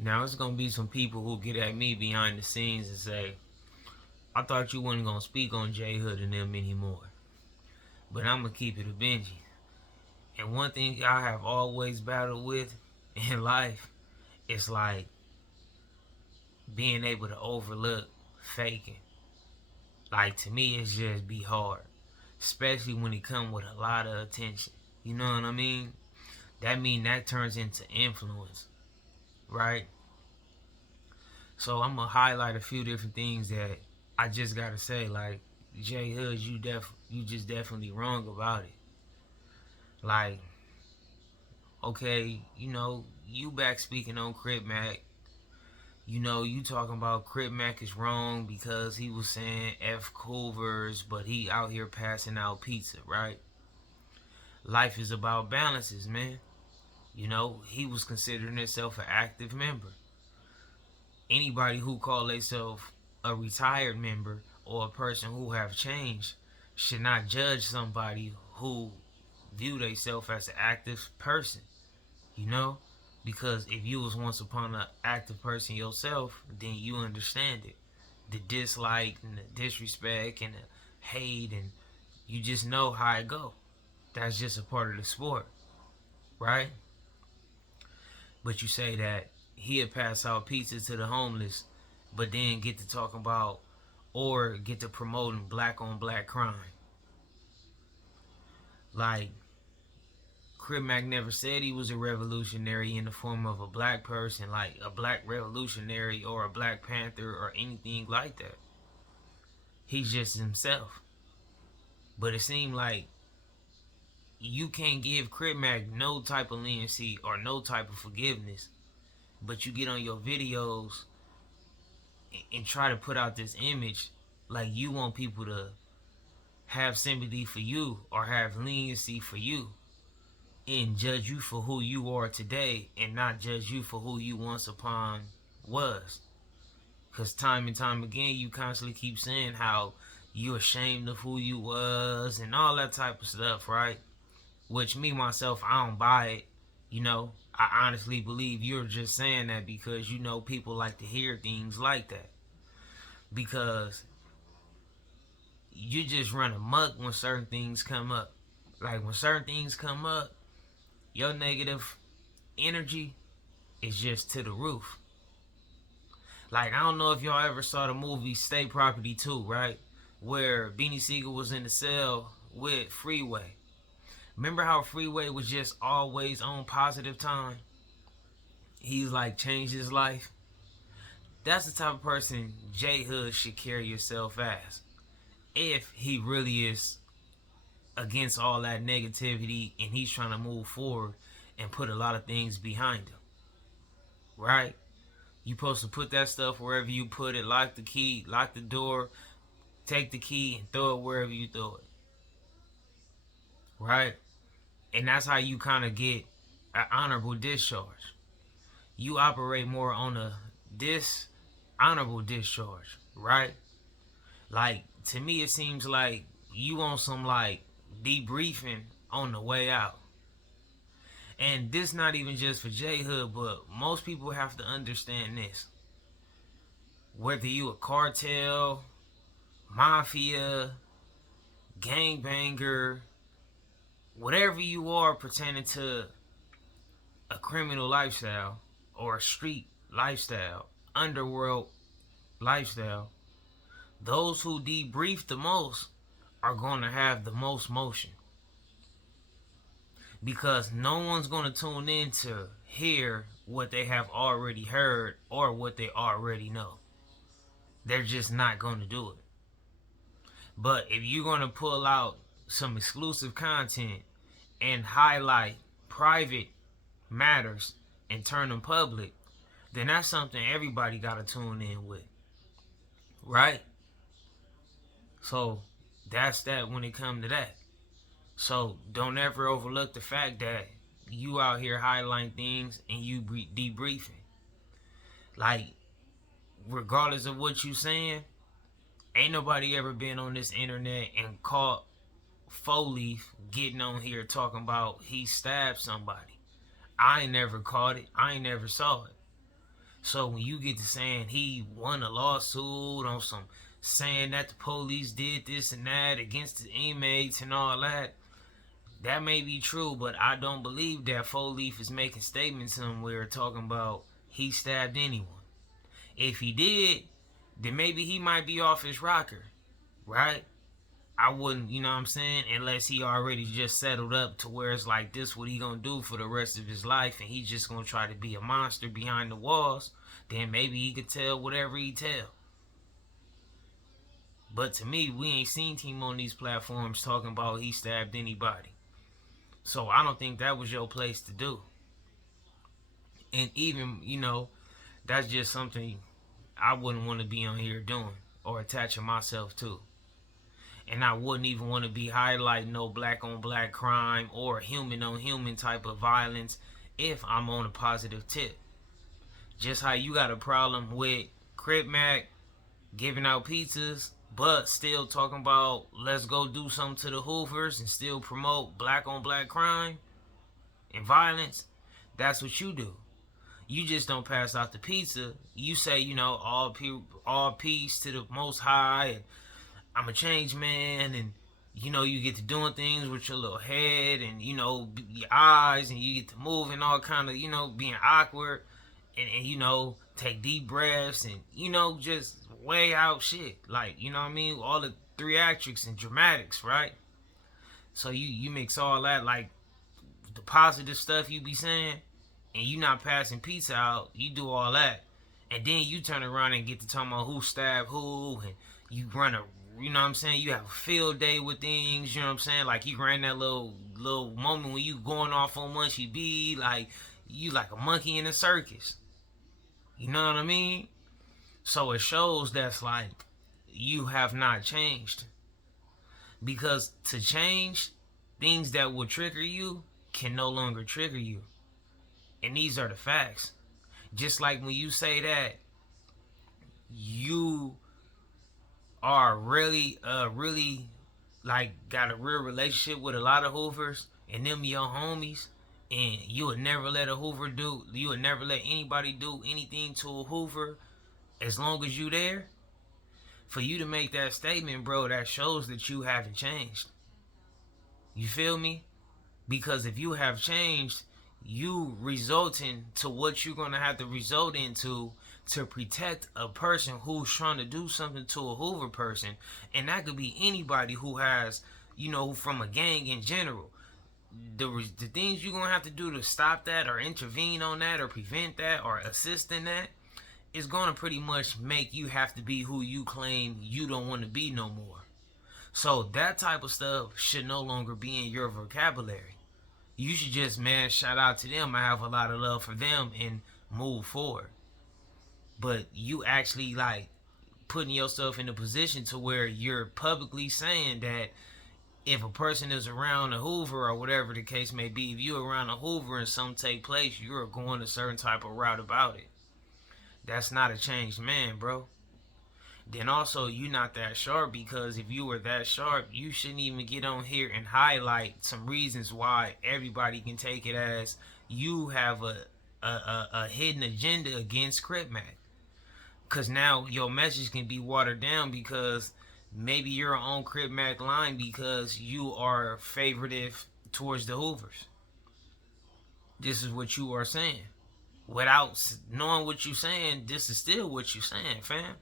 Now it's gonna be some people who get at me behind the scenes and say, I thought you wasn't gonna speak on J Hood and them anymore. But I'm gonna keep it a Benji. And one thing I have always battled with in life is like being able to overlook faking. Like to me it's just be hard. Especially when it come with a lot of attention. You know what I mean? That turns into influence. Right? So I'm gonna highlight a few different things that I just gotta say. Like J Hood, you just definitely wrong about it. Like, okay, you back speaking on Crip Mac. You talking about Crip Mac is wrong because he was saying F Coovers, but he out here passing out pizza, right? Life is about balances, man. He was considering himself an active member. Anybody who call themselves a retired member or a person who have changed should not judge somebody who view themselves as an active person, you know? Because if you was once upon an active person yourself, then you understand it. The dislike and the disrespect and the hate, and you just know how it go. That's just a part of the sport, right? But you say that he'll pass out pizza to the homeless, but then get to talking about or get to promoting black on black crime. Like, Crip Mac never said he was a revolutionary in the form of a black person, like a black revolutionary or a Black Panther or anything like that. He's just himself. But it seemed like you can't give Crip Mac no type of leniency or no type of forgiveness, but you get on your videos and try to put out this image like you want people to have sympathy for you or have leniency for you and judge you for who you are today and not judge you for who you once upon was. Because time and time again, you constantly keep saying how you ashamed of who you was and all that type of stuff, right? Which me, myself, I don't buy it. I honestly believe you're just saying that because people like to hear things like that. Because you just run amok when certain things come up. Like when certain things come up, your negative energy is just to the roof. Like, I don't know if y'all ever saw the movie State Property 2, right? Where Beanie was in the cell with Freeway. Remember how Freeway was just always on positive time? He's like changed his life. That's the type of person J Hood should carry yourself as. If he really is against all that negativity and he's trying to move forward and put a lot of things behind him. Right? You supposed to put that stuff wherever you put it. Lock the key, lock the door, take the key and throw it wherever you throw it. Right? And that's how you kind of get an honorable discharge. You operate more on a dishonorable discharge, right? Like, to me, it seems like you want some, like, debriefing on the way out. And this not even just for J Hood, but most people have to understand this. Whether you a cartel, mafia, gangbanger, whatever you are pertaining to a criminal lifestyle or a street lifestyle, underworld lifestyle, those who debrief the most are going to have the most motion. Because no one's going to tune in to hear what they have already heard or what they already know. They're just not going to do it. But if you're going to pull out some exclusive content and highlight private matters and turn them public, then that's something everybody got to tune in with. Right? So that's that when it comes to that. So don't ever overlook the fact that you out here highlighting things and you debriefing. Like, regardless of what you saying, ain't nobody ever been on this internet and caught Foley getting on here talking about he stabbed somebody. I ain't never caught it. I ain't never saw it. So when you get to saying he won a lawsuit on some saying that the police did this and that against the inmates and all that, that may be true, but I don't believe that Four Leaf is making statements somewhere talking about he stabbed anyone. If he did, then maybe he might be off his rocker, right? I wouldn't, you know what I'm saying, unless he already just settled up to where it's like this what he gonna do for the rest of his life and he's just gonna try to be a monster behind the walls, then maybe he could tell whatever he tell. But to me, we ain't seen him on these platforms talking about he stabbed anybody. So I don't think that was your place to do. And even, that's just something I wouldn't want to be on here doing or attaching myself to. And I wouldn't even want to be highlighting no black on black crime or human on human type of violence if I'm on a positive tip. Just how you got a problem with Crip Mac giving out pizzas, but still talking about let's go do something to the Hoovers and still promote black on black crime and violence. That's what you do. You just don't pass out the pizza. You say, all peace to the Most High, and I'm a change man, and you get to doing things with your little head and your eyes, and you get to move and all kind of being awkward, and take deep breaths and just way out shit, like what I mean, all the theatrics and dramatics, right? So you mix all that, like the positive stuff you be saying, and you not passing pizza out, you do all that, and then you turn around and get to talking about who stabbed who, and you run a, you know what I'm saying, you have a field day with things, you know what I'm saying, like you ran that little moment when you going off on Munchy B, like you like a monkey in a circus, you know what I mean? So it shows that's like you have not changed, because to change, things that will trigger you can no longer trigger you. And these are the facts. Just like when you say that you are really like got a real relationship with a lot of Hoovers and them your homies, and you would never let you would never let anybody do anything to a Hoover as long as you there. For you to make that statement, bro, that shows that you haven't changed. You feel me? Because if you have changed, you resulting to what you're going to have to result into to protect a person who's trying to do something to a Hoover person. And that could be anybody who has, from a gang in general. The things you're going to have to do to stop that or intervene on that or prevent that or assist in that is going to pretty much make you have to be who you claim you don't want to be no more. So that type of stuff should no longer be in your vocabulary. You should just, man, shout out to them. I have a lot of love for them and move forward. But you actually like putting yourself in a position to where you're publicly saying that if a person is around a Hoover or whatever the case may be, if you're around a Hoover and something take place, you're going a certain type of route about it. That's not a changed man, bro. Then also, you're not that sharp, because if you were that sharp, you shouldn't even get on here and highlight some reasons why everybody can take it as you have a hidden agenda against Crip Mac. Because now your message can be watered down because maybe you're on Crip Mac line because you are favoritive towards the Hoovers. This is what you are saying. Without knowing what you're saying, this is still what you're saying, fam.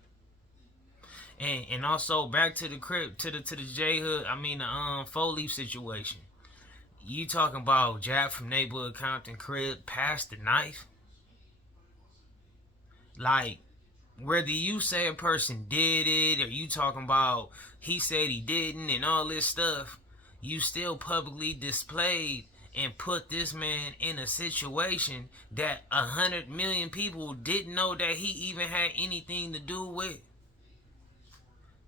And also back to the Crip, to the J Hood, the Four Leaf situation. You talking about Jab from neighborhood Compton Crip passed the knife? Like, whether you say a person did it or you talking about he said he didn't and all this stuff, you still publicly displayed and put this man in a situation that 100 million people didn't know that he even had anything to do with.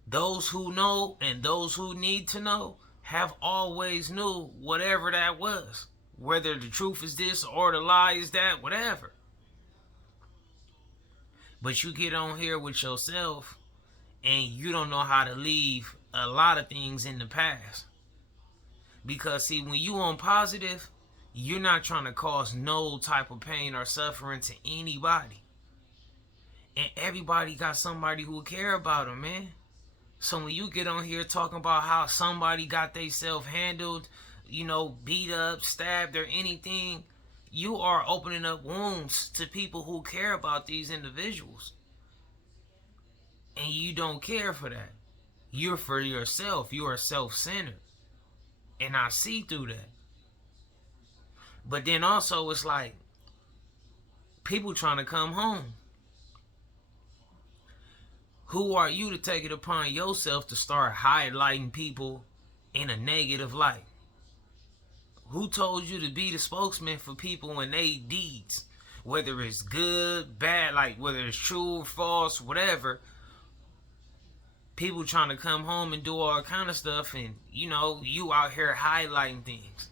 Those who know and those who need to know have always knew whatever that was. Whether the truth is this or the lie is that, whatever. But you get on here with yourself and you don't know how to leave a lot of things in the past. Because see, when you on positive, you're not trying to cause no type of pain or suffering to anybody. And everybody got somebody who care about them, man. So when you get on here talking about how somebody got they self handled, beat up, stabbed, or anything, you are opening up wounds to people who care about these individuals. And you don't care for that. You're for yourself. You are self-centered. And I see through that. But then also it's like people trying to come home. Who are you to take it upon yourself to start highlighting people in a negative light? Who told you to be the spokesman for people and they deeds? Whether it's good, bad, like whether it's true, false, whatever. People trying to come home and do all kind of stuff, and you out here highlighting things.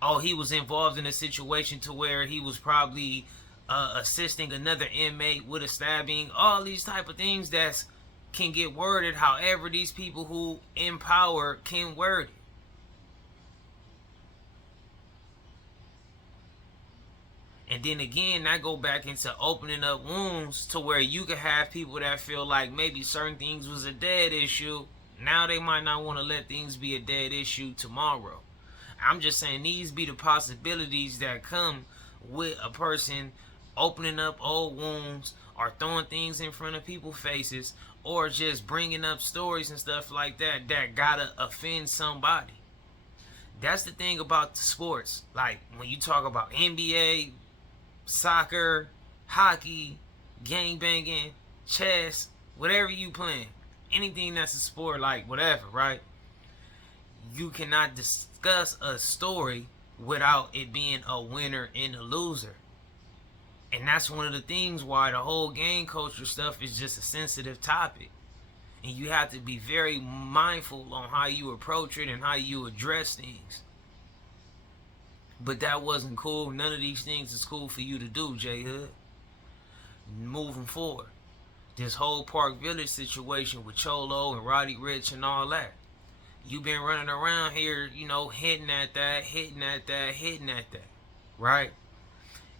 Oh, he was involved in a situation to where he was probably assisting another inmate with a stabbing. All these type of things that can get worded however these people who in power can word it. And then again, I go back into opening up wounds to where you could have people that feel like maybe certain things was a dead issue. Now they might not want to let things be a dead issue tomorrow. I'm just saying these be the possibilities that come with a person opening up old wounds or throwing things in front of people's faces or just bringing up stories and stuff like that that gotta offend somebody. That's the thing about the sports. Like when you talk about NBA, soccer, hockey, gangbanging, chess, whatever you playing, anything that's a sport, like whatever, right? You cannot discuss a story without it being a winner and a loser. And that's one of the things why the whole gang culture stuff is just a sensitive topic. And you have to be very mindful on how you approach it and how you address things. But that wasn't cool. None of these things is cool for you to do, J Hood. Moving forward. This whole Park Village situation with Cholo and Roddy Ricch and all that. You've been running around here, hitting at that, right?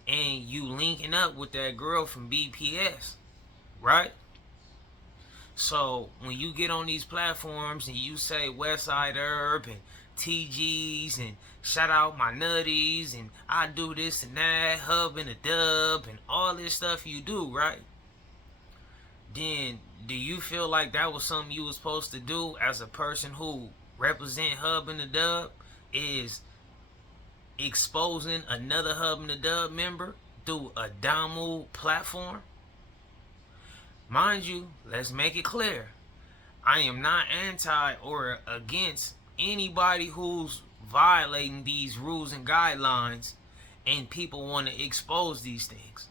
And you linking up with that girl from BPS, right? So when you get on these platforms and you say Westside Herb and TGs and shout out my nutties and I do this and that, hub and a dub and all this stuff you do, right? Then do you feel like that was something you was supposed to do as a person who represent hub and the dub, is exposing another hub and the dub member through a Damu platform? Mind you, let's make it clear, I am not anti or against anybody who's violating these rules and guidelines and people want to expose these things.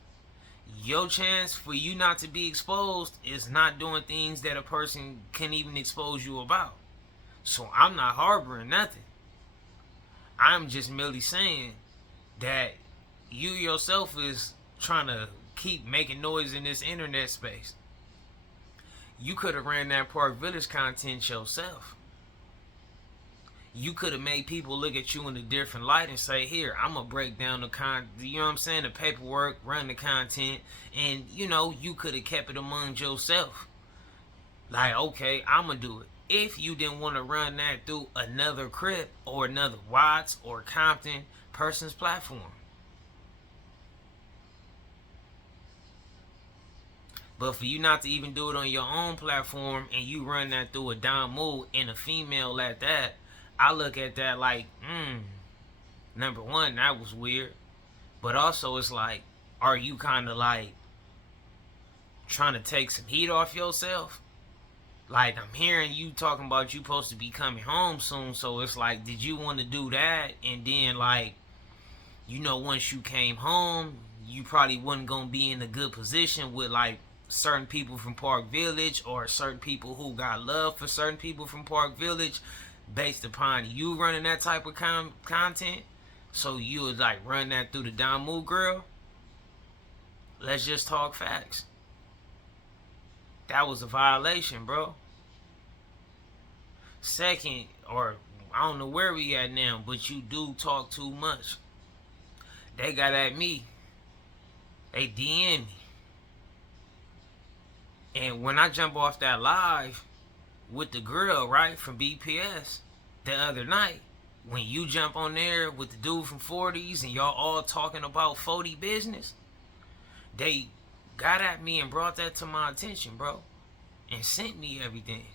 Your chance for you not to be exposed is not doing things that a person can even expose you about. So I'm not harboring nothing. I'm just merely saying that you yourself is trying to keep making noise in this internet space. You could have ran that Park Village content yourself. You could have made people look at you in a different light and say, here, I'm going to break down the the paperwork, run the content, and, you could have kept it among yourself. Like, okay, I'm going to do it. If you didn't want to run that through another Crip or another Watts or Compton person's platform. But for you not to even do it on your own platform and you run that through a Damu and a female at that, I look at that like, number one, that was weird. But also it's like, are you kind of like trying to take some heat off yourself? Like, I'm hearing you talking about you supposed to be coming home soon. So it's like, did you want to do that? And then like, once you came home, you probably wasn't going to be in a good position with like certain people from Park Village or certain people who got love for certain people from Park Village based upon you running that type of content. So you would like run that through the Damu girl. Let's just talk facts. That was a violation, bro. Second, or I don't know where we at now, but you do talk too much. They got at me. They DM me. And when I jump off that live with the girl, right, from BPS the other night, when you jump on there with the dude from 40s and y'all all talking about 40 business, they got at me and brought that to my attention, bro, and sent me everything.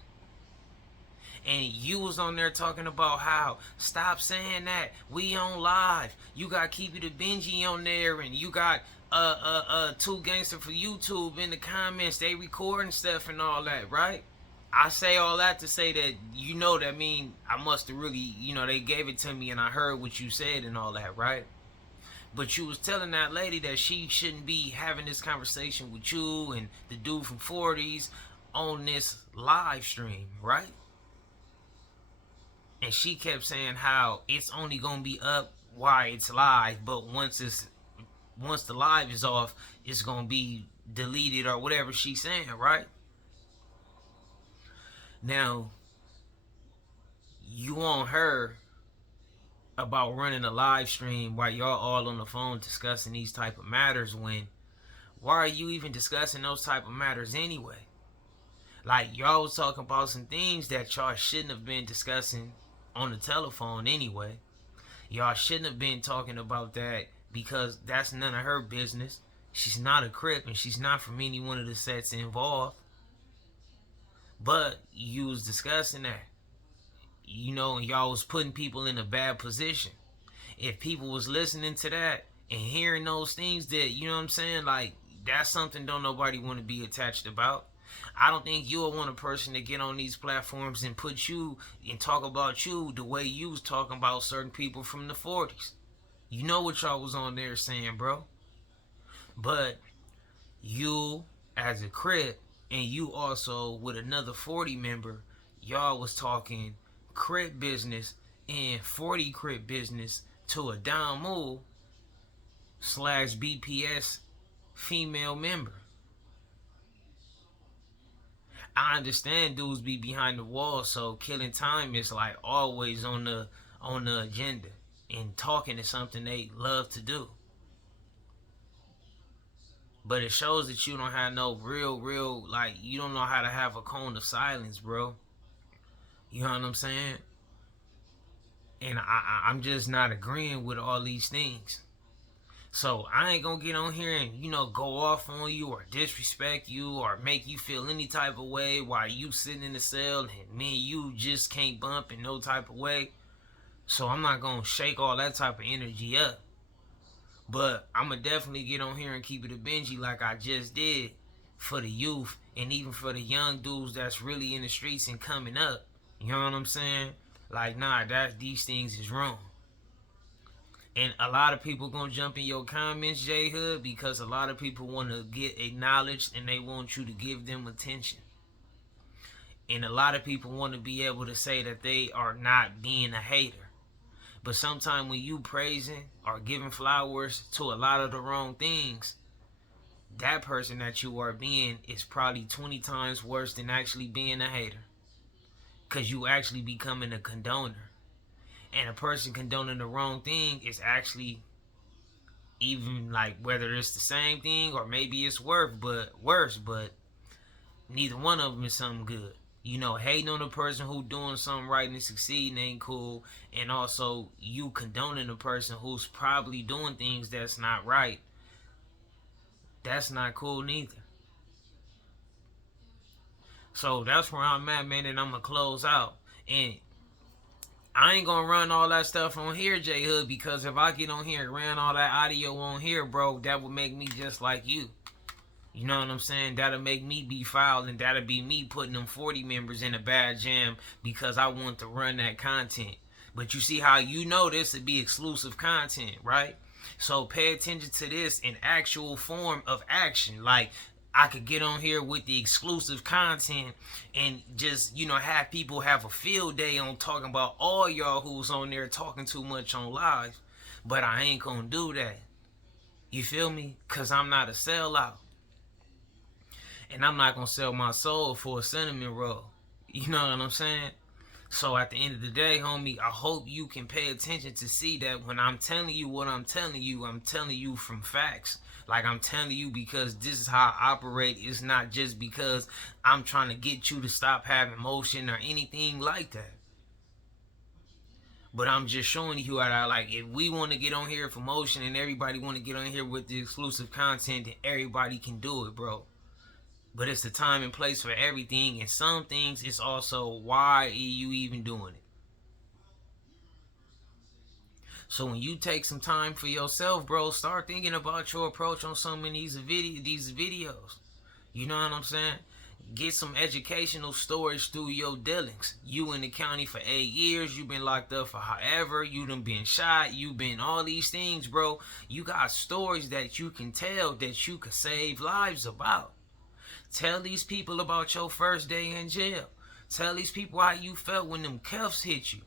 And you was on there talking about how stop saying that we on live. You got Keep It a Benji on there, and you got two gangster for YouTube in the comments. They recording stuff and all that, right? I say all that to say that that mean I must have really they gave it to me and I heard what you said and all that, right? But you was telling that lady that she shouldn't be having this conversation with you and the dude from 40s on this live stream, right? And she kept saying how it's only gonna be up while it's live, but once the live is off, it's gonna be deleted or whatever she's saying, right? Now, you on her about running a live stream while y'all all on the phone discussing these type of matters, when why are you even discussing those type of matters anyway? Like, y'all was talking about some things that y'all shouldn't have been discussing on the telephone anyway. Y'all shouldn't have been talking about that because that's none of her business. She's not a Crip and she's not from any one of the sets involved. But you was discussing that. And y'all was putting people in a bad position. If people was listening to that and hearing those things that, like, that's something don't nobody want to be attached about. I don't think you'll want a person to get on these platforms and put you and talk about you the way you was talking about certain people from the 40s. You know what y'all was on there saying, bro. But you, as a Crip, and you also with another 40 member, y'all was talking Crip business and 40 Crip business to a down move / BPS female member. I understand dudes be behind the wall, so killing time is like always on the agenda, and talking is something they love to do. But it shows that you don't have no real, like, you don't know how to have a cone of silence, bro. You know what I'm saying? And I'm just not agreeing with all these things. So I ain't gonna get on here and, go off on you or disrespect you or make you feel any type of way while you sitting in the cell and me and you just can't bump in no type of way. So I'm not gonna shake all that type of energy up. But I'm gonna definitely get on here and keep it a Benji like I just did for the youth and even for the young dudes that's really in the streets and coming up. You know what I'm saying? Like, nah, these things is wrong. And a lot of people gonna jump in your comments, J Hood, because a lot of people want to get acknowledged and they want you to give them attention. And a lot of people want to be able to say that they are not being a hater. But sometimes when you praising or giving flowers to a lot of the wrong things, that person that you are being is probably 20 times worse than actually being a hater. Because you actually becoming a condoner. And a person condoning the wrong thing is actually even, like, whether it's the same thing or maybe it's worse, but neither one of them is something good. Hating on a person who doing something right and succeeding ain't cool. And also, you condoning a person who's probably doing things that's not right. That's not cool neither. So that's where I'm at, man, and I'm going to close out. And I ain't gonna run all that stuff on here, J Hood, because if I get on here and ran all that audio on here, bro, that would make me just like you. You know what I'm saying? That'll make me be foul, and that'll be me putting them 40 members in a bad jam because I want to run that content. But you see how this would be exclusive content, right? So pay attention to this in actual form of action. Like, I could get on here with the exclusive content and just, have people have a field day on talking about all y'all who's on there talking too much on live. But I ain't gonna do that. You feel me? Because I'm not a sellout. And I'm not gonna sell my soul for a cinnamon roll. You know what I'm saying? So at the end of the day, homie, I hope you can pay attention to see that when I'm telling you what I'm telling you from facts. Like I'm telling you because this is how I operate. It's not just because I'm trying to get you to stop having motion or anything like that. But I'm just showing you how I like. If we want to get on here for motion and everybody want to get on here with the exclusive content, then everybody can do it, bro. But it's the time and place for everything, and some things it's also why are you even doing it. So when you take some time for yourself, bro, start thinking about your approach on some of these videos. You know what I'm saying? Get some educational stories through your dealings. You in the county for 8 years. You been locked up for however. You done been shot. You been all these things, bro. You got stories that you can tell that you could save lives about. Tell these people about your first day in jail. Tell these people how you felt when them cuffs hit you.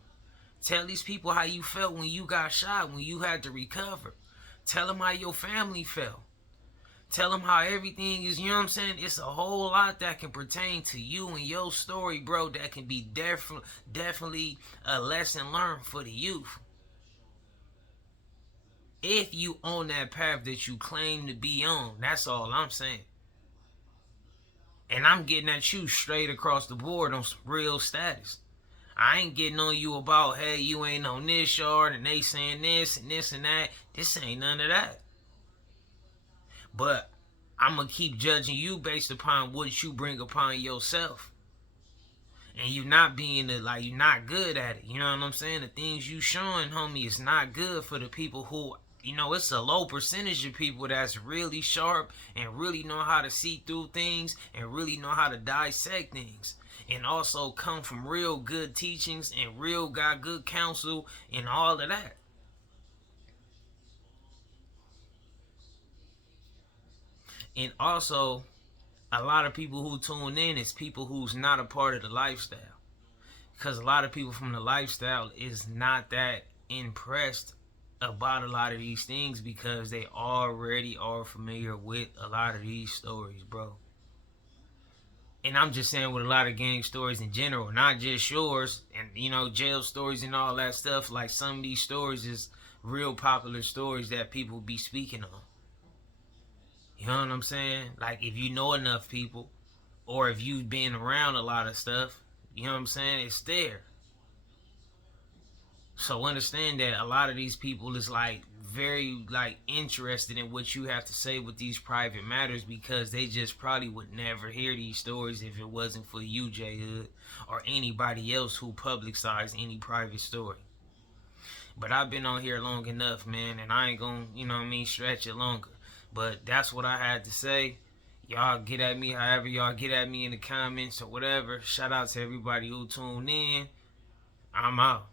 Tell these people how you felt when you got shot, when you had to recover. Tell them how your family felt. Tell them how everything is, you know what I'm saying? It's a whole lot that can pertain to you and your story, bro, that can be definitely a lesson learned for the youth. If you on that path that you claim to be on, that's all I'm saying. And I'm getting at you straight across the board on some real status. I ain't getting on you about, hey, you ain't on this yard and they saying this and this and that. This ain't none of that. But I'm going to keep judging you based upon what you bring upon yourself. And you not being like, you're not good at it. You know what I'm saying? The things you showing, homie, is not good for the people who, you know, it's a low percentage of people that's really sharp and really know how to see through things and really know how to dissect things. And also come from real good teachings and real got good counsel and all of that. And also, a lot of people who tune in is people who's not a part of the lifestyle. Because a lot of people from the lifestyle is not that impressed about a lot of these things because they already are familiar with a lot of these stories, bro. And I'm just saying with a lot of gang stories in general, not just yours, and you know, jail stories and all that stuff. Like some of these stories is real popular stories that people be speaking on. You know what I'm saying? Like if you know enough people, or if you've been around a lot of stuff, you know what I'm saying? It's there. So understand that a lot of these people is like very like interested in what you have to say with these private matters because they just probably would never hear these stories if it wasn't for you, J Hood, or anybody else who publicized any private story. But I've been on here long enough, man, and I ain't gonna, you know what I mean, stretch it longer. But that's what I had to say. Y'all get at me however y'all get at me in the comments or whatever. Shout out to everybody who tuned in. I'm out.